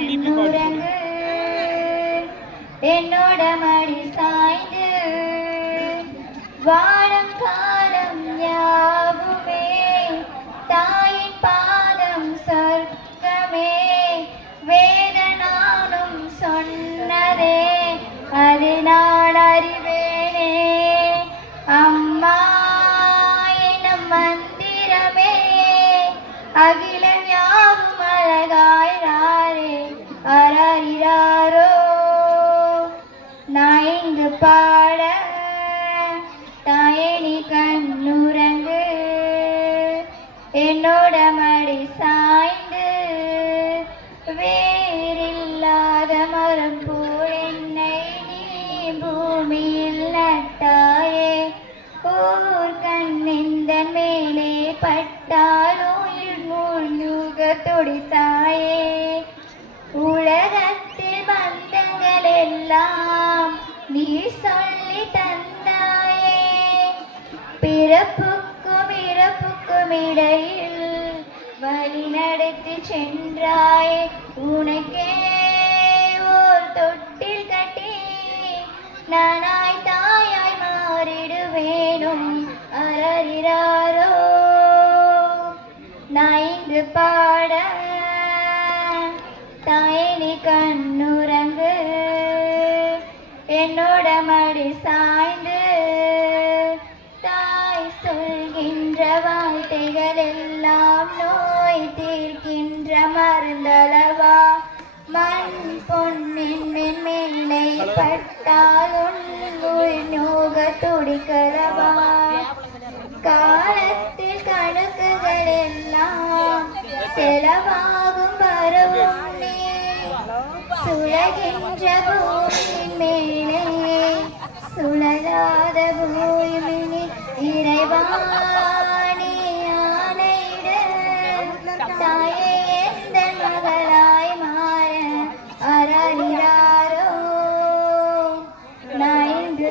கண்ணுறங்கு என்னோட மடி சாய்ந்து வாழும் காலம் யாவுமே தாயின் பாதம் சொர்க்கமே வேதனானும் சொன்னதே அது நான் அறிவேனே அம்மா எனும் மந்திரமே அகிலம் யாவும் அழகாயிராரே அராரிராரோ நான் இங்கு பாட தாயணி கண்ணுறங்கு என்னோட மடி சாய்ந்து வேறில்லாத மரம் போல் என்னை நீ பூமியில் நட்டாயே ஓர் கண்ணிந்த மேலே பட்டாலோ மூழ்க துடித்தாயே உலகத்தில் பந்தங்கள் எல்லாம் நீ சொல்லி தந்தாயே பிறப்புக்கும் இறப்புக்கும் இடையில் வழி நடத்தி சென்றாயே உனக்கே ஓர் தொட்டில் கட்டி நானாய் தாயாய் மாறிடுவேனும் அரறிறாரோ நான் இங்கு பாட தாயணி கண்ணுறங்கு என்னோட மடி சாய்ந்து தாய் சொல்கின்ற வார்த்தைகள் எல்லாம் நோய் தீர்க்கின்ற மருந்தளவா மண் பொன்னின் மேலை பட்டாலும் நோக துடிக்கலவா காலத்தில் கணக்குகள் எல்லாம் செலவாகும் வரவும் நீ சுழகின்ற பூமியின் மேலே சுழலாத பூமினி இறைவாணி ஆணையிட தாயே எந்த மகளாய் மாற அரறிறாரோ நான் இங்கு